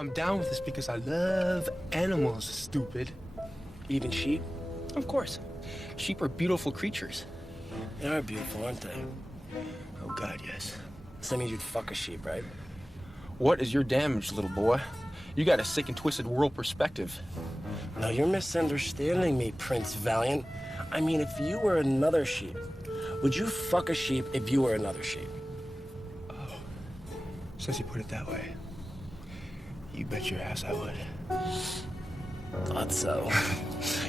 I'm down with this because I love animals, stupid. Even sheep? Of course. Sheep are beautiful creatures. They are beautiful, aren't they? Oh, God, yes. So that means you'd fuck a sheep, right? What is your damage, little boy? You got a sick and twisted world perspective. No, you're misunderstanding me, Prince Valiant. I mean, if you were another sheep, would you fuck a sheep if you were another sheep? Oh, since you put it that way, you bet your ass I would. Thought so.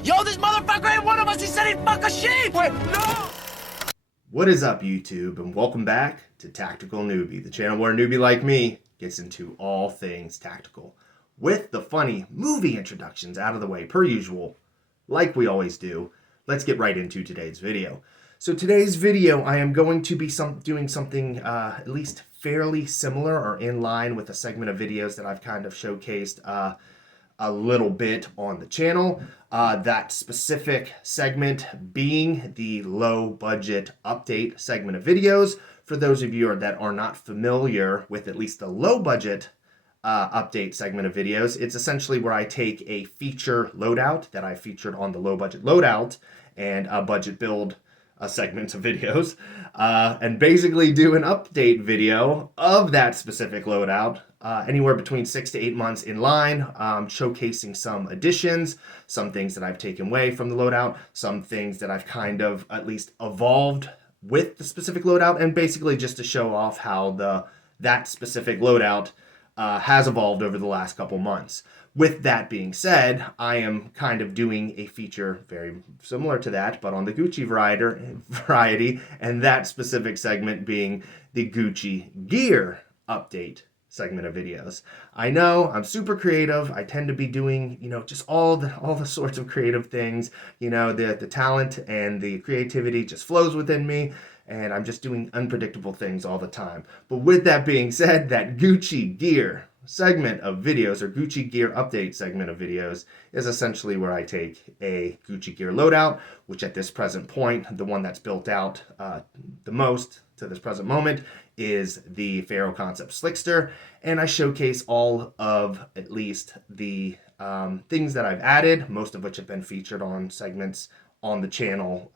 Yo, this motherfucker ain't one of us! He said he'd fuck a sheep! Wait, no! What is up, YouTube, and welcome back to Tactical Newbie, the channel where a newbie like me gets into all things tactical. With the funny movie introductions out of the way, per usual, like we always do, let's get right into today's video. So today's video, I am going to be doing something at least fairly similar or in line with a segment of videos that I've kind of showcased a little bit on the channel. That specific segment being the low budget update segment of videos. For those of you that are not familiar with at least the low budget update segment of videos, it's essentially where I take a feature loadout that I featured on the low budget loadout and a budget build segments of videos, and basically do an update video of that specific loadout, anywhere between 6 to 8 months in line, showcasing some additions, some things that I've taken away from the loadout, some things that I've kind of at least evolved with the specific loadout, and basically just to show off how that specific loadout has evolved over the last couple months. With that being said, I am kind of doing a feature very similar to that, but on the Gucci variety, and that specific segment being the Gucci gear update segment of videos. I know I'm super creative. I tend to be doing, just all the sorts of creative things. The talent and the creativity just flows within me, and I'm just doing unpredictable things all the time. But with that being said, that Gucci gear segment of videos, or Gucci gear update segment of videos, is essentially where I take a Gucci gear loadout, which at this present point, the one that's built out the most to this present moment is the Ferro concept Slickster, and I showcase all of at least the things that I've added, most of which have been featured on segments on the channel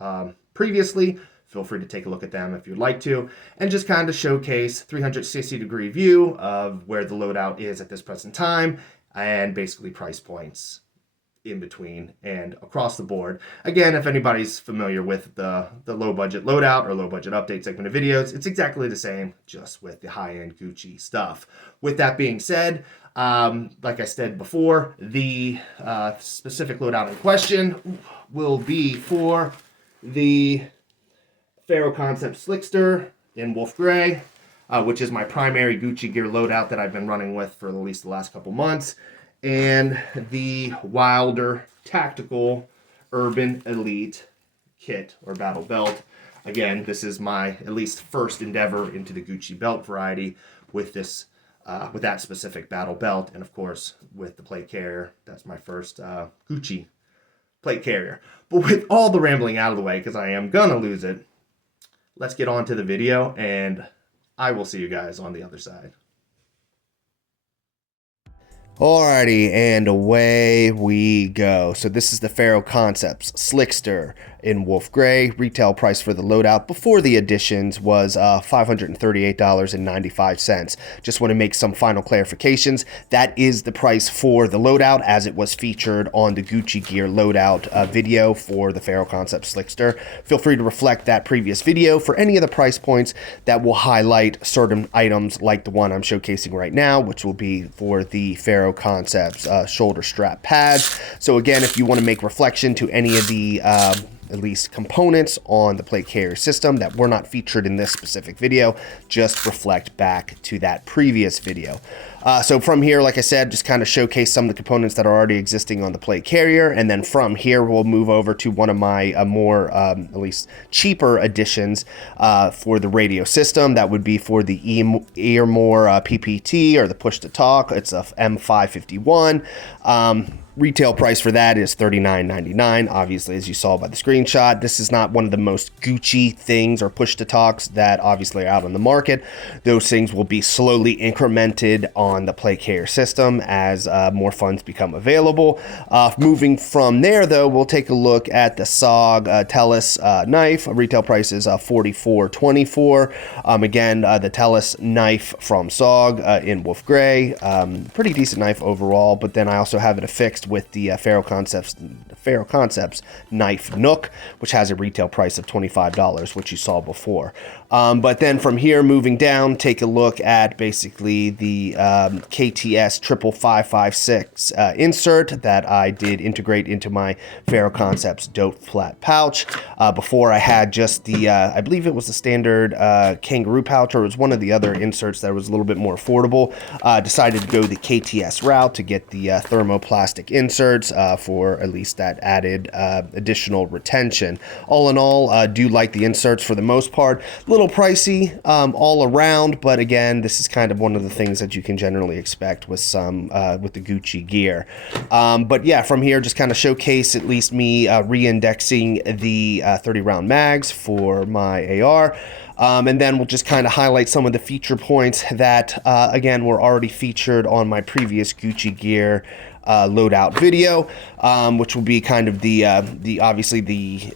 previously. Feel free to take a look at them if you'd like to, and just kind of showcase 360-degree view of where the loadout is at this present time, and basically price points in between and across the board. Again, if anybody's familiar with the low budget loadout or low budget update segment of videos, it's exactly the same, just with the high-end Gucci stuff. With that being said, like I said before, the specific loadout in question will be for the Ferro concept Slickster in Wolf Gray, which is my primary Gucci gear loadout that I've been running with for at least the last couple months, and the Wilder Tactical Urban Elite kit or battle belt. Again, this is my at least first endeavor into the Gucci belt variety with this with that specific battle belt, and of course with the plate carrier. That's my first Gucci plate carrier. But with all the rambling out of the way, because I am gonna lose it, let's get on to the video, and I will see you guys on the other side. Alrighty, and away we go. So this is the Ferro Concepts Slickster in Wolf Gray. Retail price for the loadout before the additions was $538.95. Just want to make some final clarifications. That is the price for the loadout as it was featured on the Gucci gear loadout video for the Ferro Concepts Slickster. Feel free to reflect that previous video for any of the price points that will highlight certain items like the one I'm showcasing right now, which will be for the Ferro Concepts shoulder strap pads. So again, if you want to make reflection to any of the at least components on the plate carrier system that were not featured in this specific video, just reflect back to that previous video. So from here, like I said, just kind of showcase some of the components that are already existing on the plate carrier, and then from here we'll move over to one of my more at least cheaper additions for the radio system. That would be for the Earmore PPT, or the push to talk. It's a M551. Retail price for that is $39.99. Obviously, as you saw by the screenshot, this is not one of the most Gucci things or push to talks that obviously are out on the market. Those things will be slowly incremented on on the plate carrier system as more funds become available. Moving from there, though, we'll take a look at the SOG Tellus knife. Retail price is $44.24. Again, the Tellus knife from SOG in Wolf Gray. Pretty decent knife overall, but then I also have it affixed with the Ferro Concepts knife Nook, which has a retail price of $25, which you saw before. But then from here, moving down, take a look at basically the KTS 55556 insert that I did integrate into my Ferro Concepts dope flat pouch. Before I had just the, I believe it was the standard Kangaroo pouch, or it was one of the other inserts that was a little bit more affordable. Decided to go the KTS route to get the thermoplastic inserts for at least that added additional retention. All in all, do like the inserts for the most part. A little pricey all around, but again, this is kind of one of the things that you can generally expect with some with the Gucci gear. But yeah, from here, just kind of showcase at least me re-indexing the 30 round mags for my AR. And then we'll just kind of highlight some of the feature points that, again, were already featured on my previous Gucci gear loadout video, which will be kind of the obviously the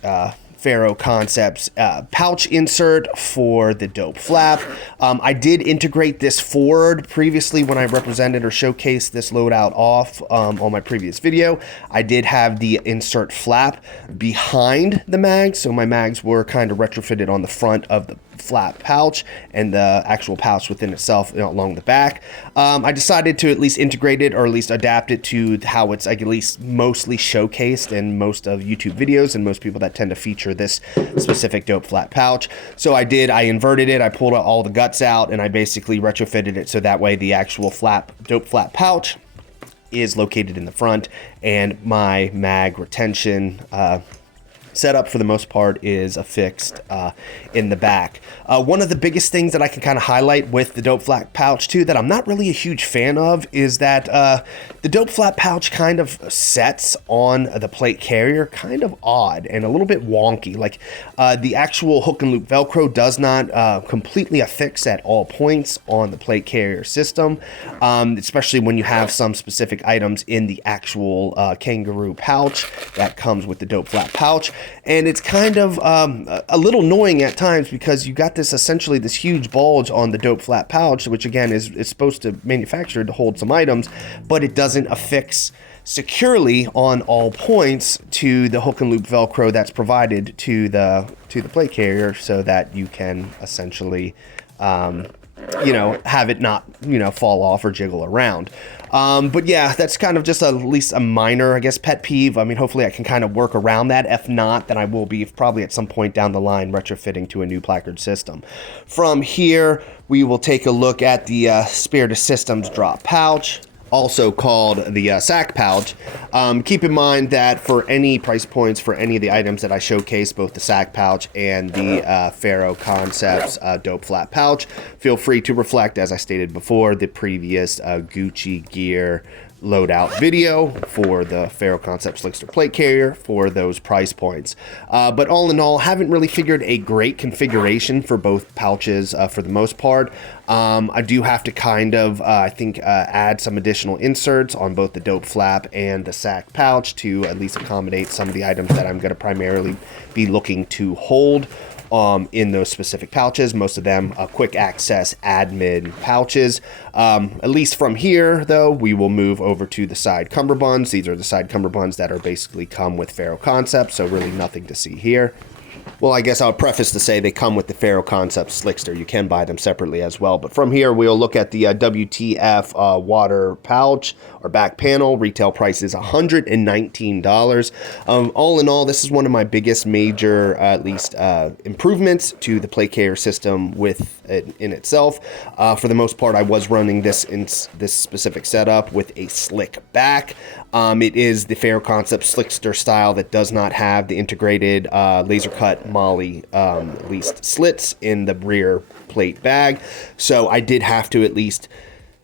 Ferro Concepts pouch insert for the dope flap. I did integrate this forward previously when I represented or showcased this loadout off on my previous video. I did have the insert flap behind the mags, so my mags were kind of retrofitted on the front of the flap pouch and the actual pouch within itself, you know, along the back. I decided to at least integrate it, or at least adapt it to how it's at least mostly showcased in most of YouTube videos and most people that tend to feature this specific dope flat pouch. So I inverted it, I pulled all the guts out, and I basically retrofitted it so that way the actual dope flat pouch is located in the front, and my mag retention setup for the most part is affixed in the back. One of the biggest things that I can kind of highlight with the dope flat pouch too that I'm not really a huge fan of is that the dope flat pouch kind of sets on the plate carrier kind of odd and a little bit wonky. Like the actual hook and loop Velcro does not completely affix at all points on the plate carrier system, especially when you have some specific items in the actual Kangaroo pouch that comes with the dope flat pouch. And it's kind of a little annoying at times because you got this essentially this huge bulge on the dope flat pouch, which again is supposed to manufacture to hold some items, but it doesn't affix securely on all points to the hook and loop Velcro that's provided to the plate carrier, so that you can essentially have it not, fall off or jiggle around. But yeah, that's kind of just at least a minor, I guess, pet peeve. I mean, hopefully I can kind of work around that. If not, then I will be probably at some point down the line retrofitting to a new placard system. From here, we will take a look at the Spirit of Systems drop pouch, also called the sack pouch. Keep in mind that for any price points for any of the items that I showcase, both the sack pouch and the Ferro Concepts dope flat pouch, feel free to reflect, as I stated before, the previous Gucci gear loadout video for the Ferro Concepts Slickster plate carrier for those price points. But all in all, haven't really figured a great configuration for both pouches for the most part. I do have to kind of, add some additional inserts on both the dope flap and the sack pouch to at least accommodate some of the items that I'm going to primarily be looking to hold in those specific pouches. Most of them quick access admin pouches. At least from here, though, we will move over to the side cummerbunds. These are the side cummerbunds that are basically come with Ferro Concepts, so really nothing to see here. Well, I guess I'll preface to say they come with the Ferro Concepts Slickster. You can buy them separately as well. But from here, we'll look at the WTF water pouch or back panel. Retail price is $119. All in all, this is one of my biggest major, at least, improvements to the plate carrier system in itself. For the most part, I was running this in this specific setup with a slick back. It is the Ferro Concepts Slickster style that does not have the integrated laser cut Molly at least slits in the rear plate bag. So I did have to at least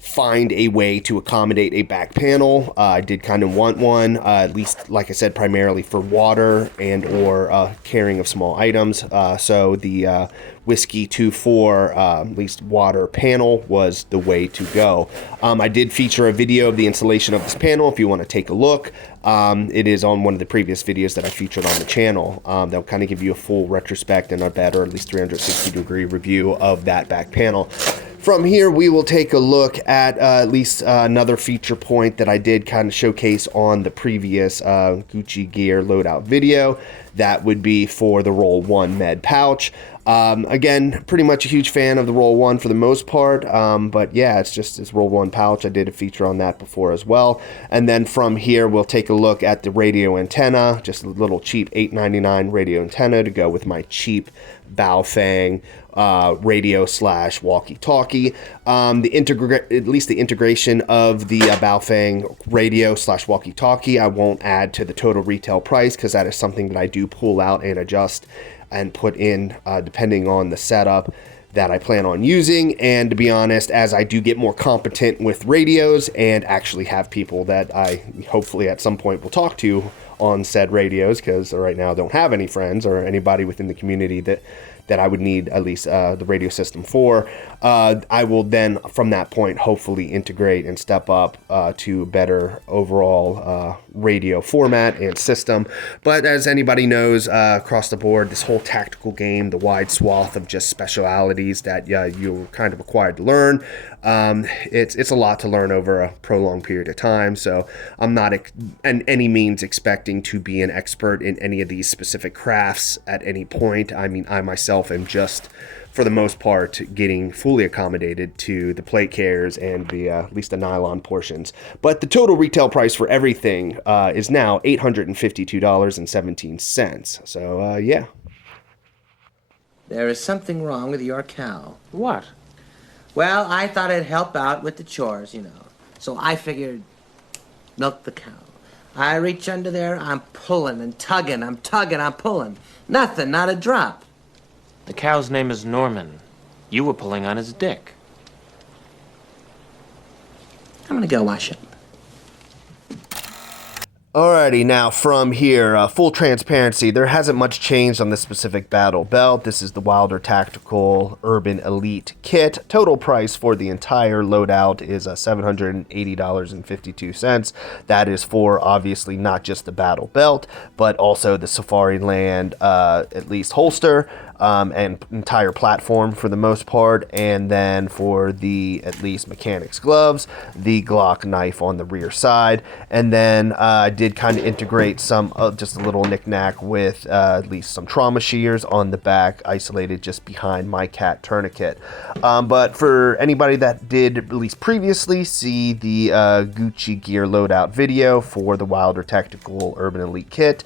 find a way to accommodate a back panel. I did kind of want one, at least, like I said, primarily for water and or carrying of small items. So the Whiskey 2.4 at least water panel was the way to go. I did feature a video of the installation of this panel if you want to take a look. It is on one of the previous videos that I featured on the channel. That'll kind of give you a full retrospect and a better, at least 360-degree review of that back panel. From here, we will take a look at least another feature point that I did kind of showcase on the previous Gucci Gear loadout video. That would be for the Roll 1 med pouch. Again, pretty much a huge fan of the Roll 1 for the most part, but yeah, it's Roll 1 pouch. I did a feature on that before as well. And then from here, we'll take a look at the radio antenna, just a little cheap $8.99 radio antenna to go with my cheap Baofeng radio / walkie-talkie. At least the integration of the Baofeng radio / walkie-talkie, I won't add to the total retail price because that is something that I do pull out and adjust and put in depending on the setup that I plan on using. And to be honest, as I do get more competent with radios and actually have people that I hopefully at some point will talk to on said radios, because right now I don't have any friends or anybody within the community that I would need at least the radio system for, I will then from that point hopefully integrate and step up to better overall radio format and system. But as anybody knows, across the board, this whole tactical game, the wide swath of just specialities that you're kind of required to learn, it's a lot to learn over a prolonged period of time. So I'm not in any means expecting to be an expert in any of these specific crafts at any point. I mean, I myself am just, for the most part, getting fully accommodated to the plate carriers and the at least the nylon portions. But the total retail price for everything is now $852.17. So yeah. There is something wrong with your cow. What? Well, I thought I'd help out with the chores, you know. So I figured, milk the cow. I reach under there, I'm pulling and tugging, I'm pulling. Nothing, not a drop. The cow's name is Norman. You were pulling on his dick. I'm gonna go wash up. Alrighty, now from here, full transparency, there hasn't much changed on this specific battle belt. This is the Wilder Tactical Urban Elite Kit. Total price for the entire loadout is $780.52. That is for, obviously, not just the battle belt, but also the Safariland at least holster, and entire platform for the most part, and then for the at least mechanics gloves, the Glock knife on the rear side, and then I did kind of integrate some just a little knickknack with at least some trauma shears on the back, isolated just behind my cat tourniquet. But for anybody that did at least previously see the Gucci Gear loadout video for the Wilder Tactical Urban Elite Kit,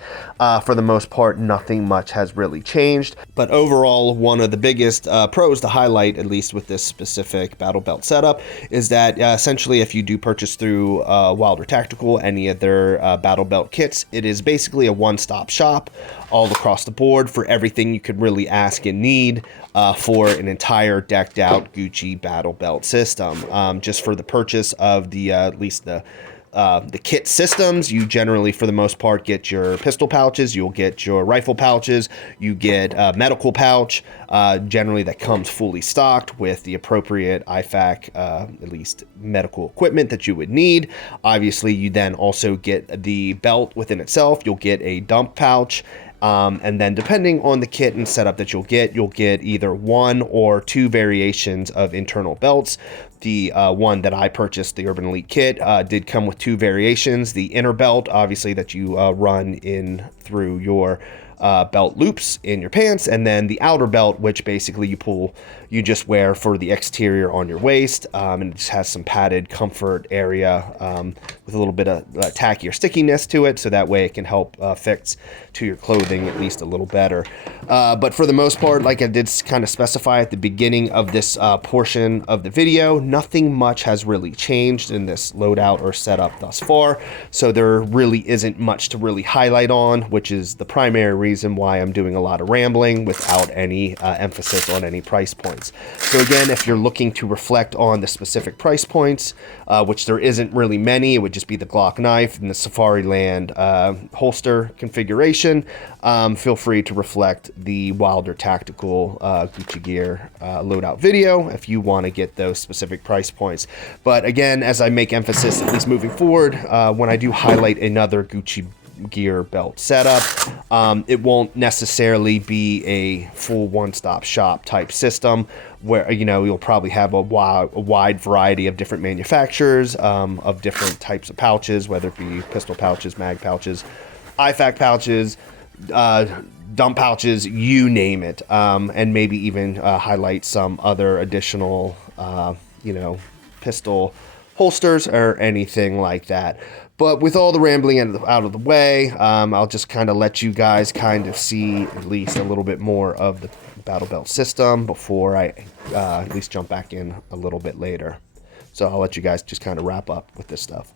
for the most part nothing much has really changed. But overall, one of the biggest pros to highlight, at least with this specific battle belt setup, is that essentially if you do purchase through Wilder Tactical any of their battle belt kits, it is basically a one-stop shop all across the board for everything you could really ask and need for an entire decked out Gucci battle belt system. Just for the purchase of the at least the kit systems, you generally, for the most part, get your pistol pouches, you'll get your rifle pouches, you get a medical pouch, generally that comes fully stocked with the appropriate IFAC, at least medical equipment that you would need. Obviously, you then also get the belt within itself, you'll get a dump pouch, and then depending on the kit and setup that you'll get either one or two variations of internal belts. The one that I purchased, the Urban Elite Kit, did come with two variations. The inner belt, obviously, that you run in through your belt loops in your pants, and then the outer belt, which basically you just wear for the exterior on your waist, and it just has some padded comfort area with a little bit of tacky or stickiness to it, so that way it can help fix to your clothing at least a little better. But for the most part, like I did kind of specify at the beginning of this portion of the video, nothing much has really changed in this loadout or setup thus far, so there really isn't much to really highlight on, which is the primary reason why I'm doing a lot of rambling without any emphasis on any price points. So again, if you're looking to reflect on the specific price points, which there isn't really many, it would just be the Glock knife and the Safariland holster configuration, feel free to reflect the Wilder Tactical Gucci Gear loadout video if you want to get those specific price points. But again, as I make emphasis, at least moving forward, when I do highlight another Gucci Gear belt setup, it won't necessarily be a full one-stop shop type system where, you know, you'll probably have a wide variety of different manufacturers of different types of pouches, whether it be pistol pouches, mag pouches, IFAK pouches, dump pouches, you name it, and maybe even highlight some other additional, you know, pistol holsters or anything like that. But with all the rambling out of the way, I'll just kind of let you guys kind of see at least a little bit more of the battle belt system before I at least jump back in a little bit later. So I'll let you guys just kind of wrap up with this stuff.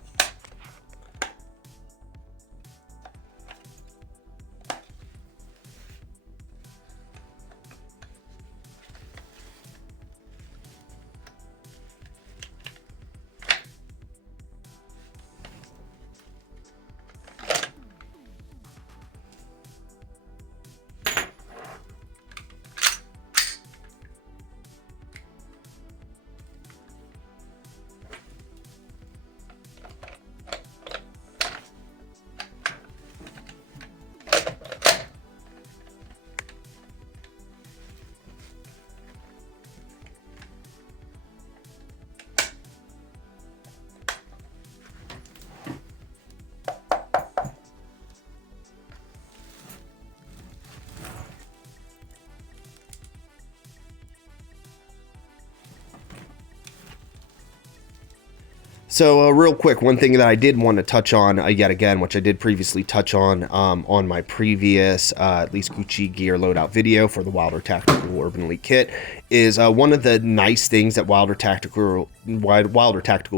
So real quick, one thing that I did want to touch on yet again, which I did previously touch on my previous, at least Gucci Gear loadout video for the Wilder Tactical Urban Elite Kit, is one of the nice things that Wilder Tactical,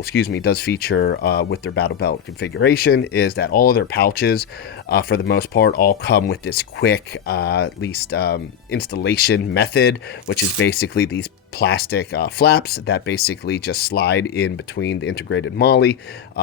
excuse me, does feature with their battle belt configuration is that all of their pouches, for the most part, all come with this quick, at least installation method, which is basically these plastic flaps that basically just slide in between the integrated MOLLE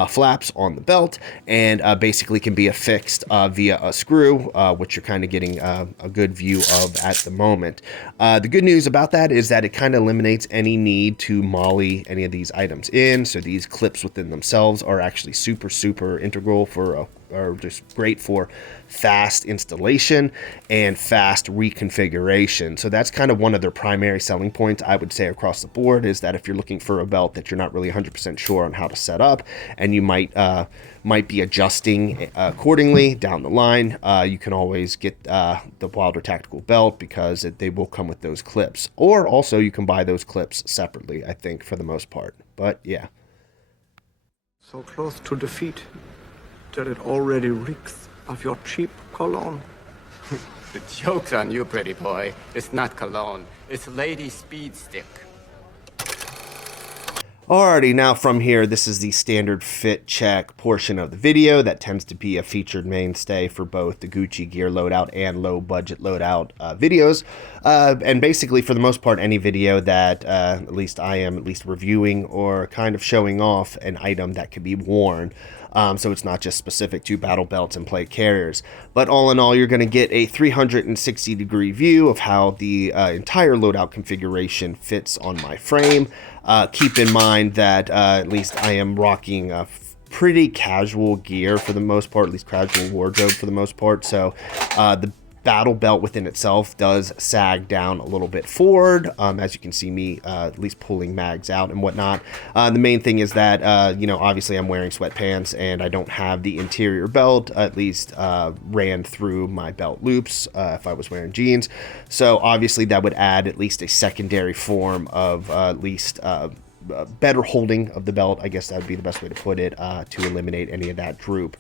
flaps on the belt and basically can be affixed via a screw, which you're kind of getting a good view of at the moment. The good news about that is that it kind of eliminates any need to MOLLE any of these items in, so these clips within themselves are actually super integral for are just great for fast installation and fast reconfiguration. So that's kind of one of their primary selling points, I would say, across the board, is that if you're looking for a belt that you're not really 100% sure on how to set up and you might be adjusting accordingly down the line, you can always get the Wilder Tactical belt because they will come with those clips. Or also you can buy those clips separately, I think, for the most part. But yeah. So close to defeat that it already reeks of your cheap cologne. The joke's on you, pretty boy. It's not cologne. It's Lady Speed Stick. Alrighty, now from here, this is the standard fit check portion of the video that tends to be a featured mainstay for both the Gucci Gear loadout and low budget loadout videos. And basically, for the most part, any video that at least I am reviewing or kind of showing off an item that can be worn. So it's not just specific to battle belts and plate carriers. But all in all, you're going to get a 360-degree view of how the entire loadout configuration fits on my frame. Keep in mind that at least I am rocking pretty casual gear for the most part, at least casual wardrobe for the most part. So the battle belt within itself does sag down a little bit forward, as you can see me at least pulling mags out and whatnot. The main thing is that you know, obviously I'm wearing sweatpants and I don't have the interior belt at least ran through my belt loops if I was wearing jeans, so obviously that would add at least a secondary form of at least better holding of the belt. I guess that would be the best way to put it, to eliminate any of that droop.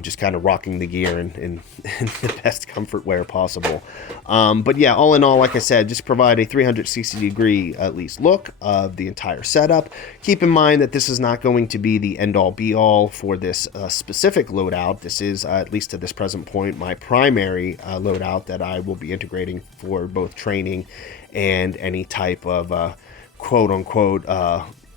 Just kind of rocking the gear in the best comfort wear possible. But yeah, all in all, like I said, just provide a 360 degree at least look of the entire setup. Keep in mind that this is not going to be the end all be all for this specific loadout. This is, at least to this present point, my primary loadout that I will be integrating for both training and any type of quote unquote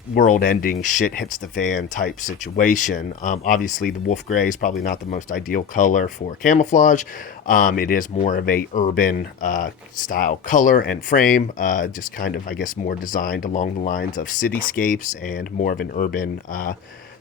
world-ending shit hits the fan type situation. Obviously the wolf gray is probably not the most ideal color for camouflage. It is more of a urban style color and frame, just kind of, I guess, more designed along the lines of cityscapes and more of an urban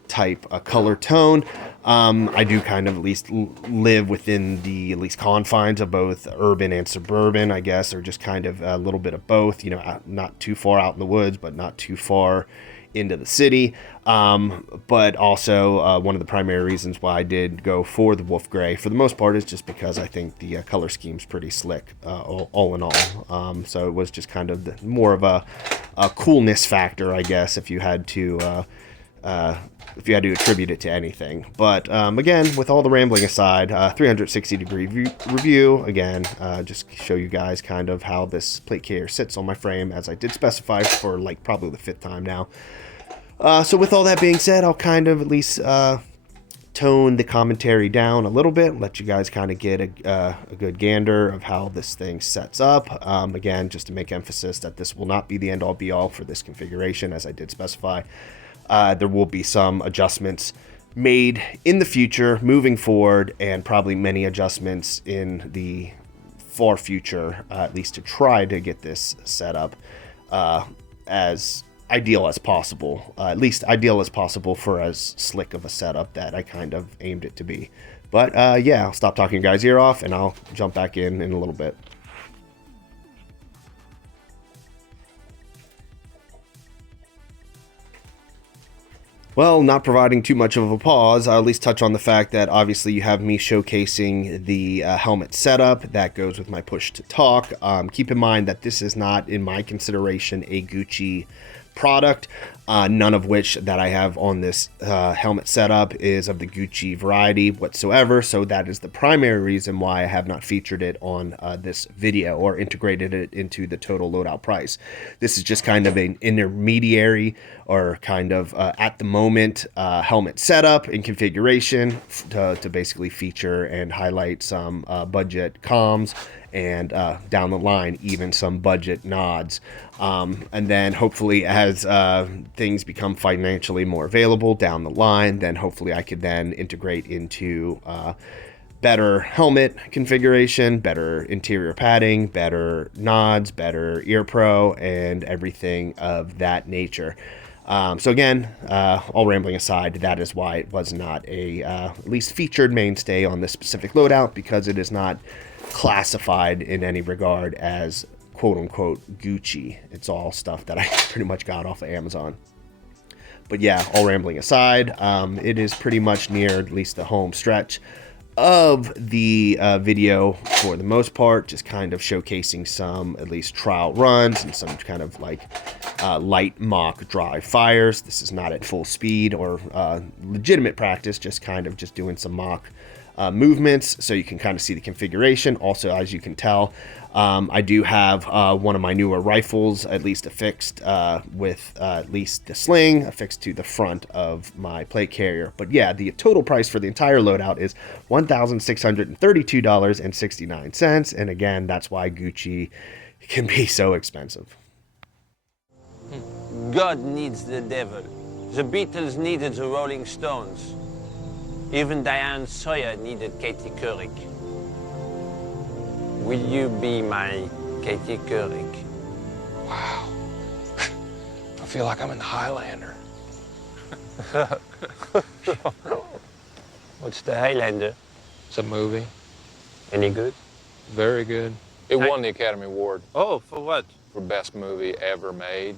type color tone. I do kind of at least live within the at least confines of both urban and suburban, I guess, or just kind of a little bit of both, you know, not too far out in the woods, but not too far into the city. But also one of the primary reasons why I did go for the wolf gray for the most part is just because I think the color scheme's pretty slick, all in all. So it was just kind of more of a coolness factor, I guess, if you had to attribute it to anything. But again, with all the rambling aside, 360 degree review, again, just show you guys kind of how this plate carrier sits on my frame, as I did specify for like probably the 5th time now. So with all that being said, I'll kind of at least tone the commentary down a little bit, let you guys kind of get a good gander of how this thing sets up. Again, just to make emphasis that this will not be the end all be all for this configuration, as I did specify. There will be some adjustments made in the future, moving forward, and probably many adjustments in the far future, at least to try to get this set up as ideal as possible. At least ideal as possible for as slick of a setup that I kind of aimed it to be. But yeah, I'll stop talking your guys' ear off, and I'll jump back in a little bit. Well, not providing too much of a pause, I'll at least touch on the fact that obviously you have me showcasing the helmet setup that goes with my push to talk. Keep in mind that this is not, in my consideration, a Gucci product. None of which that I have on this helmet setup is of the Gucci variety whatsoever, so that is the primary reason why I have not featured it on this video or integrated it into the total loadout price. This is just kind of an intermediary or kind of at the moment helmet setup and configuration to basically feature and highlight some budget comms and down the line even some budget nods, and then hopefully as things become financially more available down the line, then hopefully I could then integrate into better helmet configuration, better interior padding, better nods, better ear pro, and everything of that nature. So again, all rambling aside, that is why it was not a at least featured mainstay on this specific loadout, because it is not classified in any regard as quote-unquote Gucci. It's all stuff that I pretty much got off of Amazon. But yeah, all rambling aside, it is pretty much near at least the home stretch of the video for the most part, just kind of showcasing some at least trial runs and some kind of like light mock dry fires. This is not at full speed or legitimate practice, just kind of just doing some mock movements so you can kind of see the configuration. Also, as you can tell, I do have one of my newer rifles at least affixed with at least the sling affixed to the front of my plate carrier. But yeah, the total price for the entire loadout is $1,632.69, and again, that's why Gucci can be so expensive. God needs the devil. The Beatles needed the Rolling Stones. Even Diane Sawyer needed Katie Couric. Will you be my Katie Couric? Wow. I feel like I'm in the Highlander. What's the Highlander? It's a movie. Any good? Very good. It won the Academy Award Oh, for what? for best movie ever made.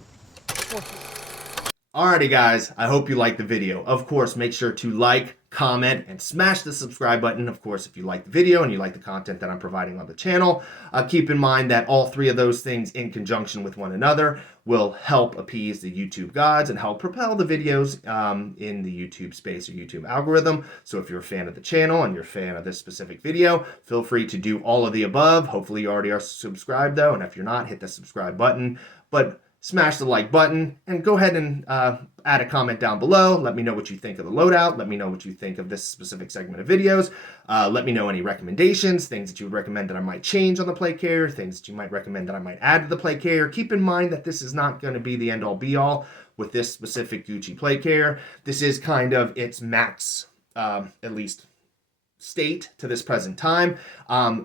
Alrighty guys, I hope you liked the video. Of course, make sure to like, comment, and smash the subscribe button. Of course, if you like the video and you like the content that I'm providing on the channel, keep in mind that all three of those things in conjunction with one another will help appease the YouTube gods and help propel the videos in the YouTube space or YouTube algorithm. So if you're a fan of the channel and you're a fan of this specific video, feel free to do all of the above. Hopefully you already are subscribed though, and if you're not, hit the subscribe button. But smash the like button and go ahead and add a comment down below. Let me know what you think of the loadout. Let me know what you think of this specific segment of videos. Let me know any recommendations, things that you would recommend that I might change on the plate carrier, things that you might recommend that I might add to the plate carrier. Keep in mind that this is not going to be the end all be all with this specific Gucci plate carrier. This is kind of its max, at least state to this present time,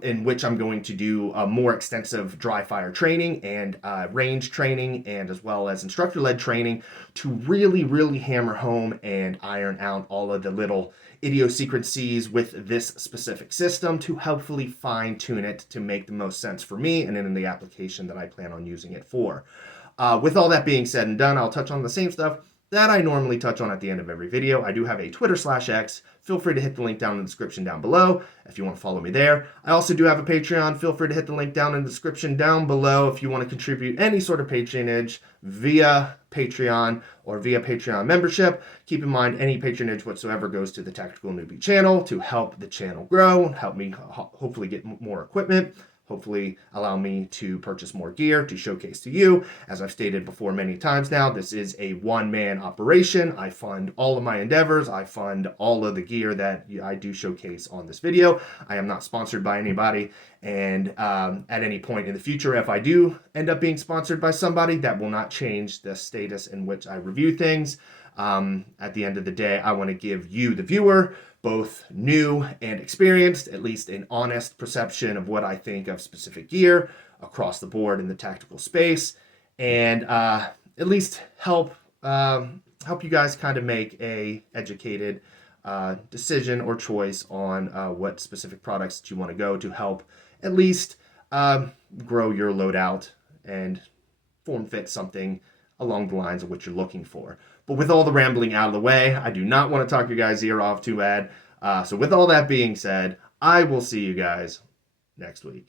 in which I'm going to do more extensive dry fire training and range training, and as well as instructor-led training to really hammer home and iron out all of the little idiosyncrasies with this specific system to hopefully fine-tune it to make the most sense for me and in the application that I plan on using it for. With all that being said and done, I'll touch on the same stuff that I normally touch on at the end of every video. I do have a Twitter/X. Feel free to hit the link down in the description down below if you want to follow me there. I also do have a Patreon. Feel free to hit the link down in the description down below if you want to contribute any sort of patronage via Patreon or via Patreon membership. Keep in mind, any patronage whatsoever goes to the Tactical Newbie channel to help the channel grow, help me hopefully get more equipment, hopefully allow me to purchase more gear to showcase to you. As I've stated before many times now, this is a one-man operation. I fund all of my endeavors. I fund all of the gear that I do showcase on this video. I am not sponsored by anybody. And at any point in the future, if I do end up being sponsored by somebody, that will not change the status in which I review things. At the end of the day, I want to give you, the viewer, both new and experienced, at least an honest perception of what I think of specific gear across the board in the tactical space, and at least help you guys kind of make a educated decision or choice on what specific products that you want to go to help at least grow your loadout and form fit something along the lines of what you're looking for. But with all the rambling out of the way, I do not want to talk your guys' ear off too bad. So with all that being said, I will see you guys next week.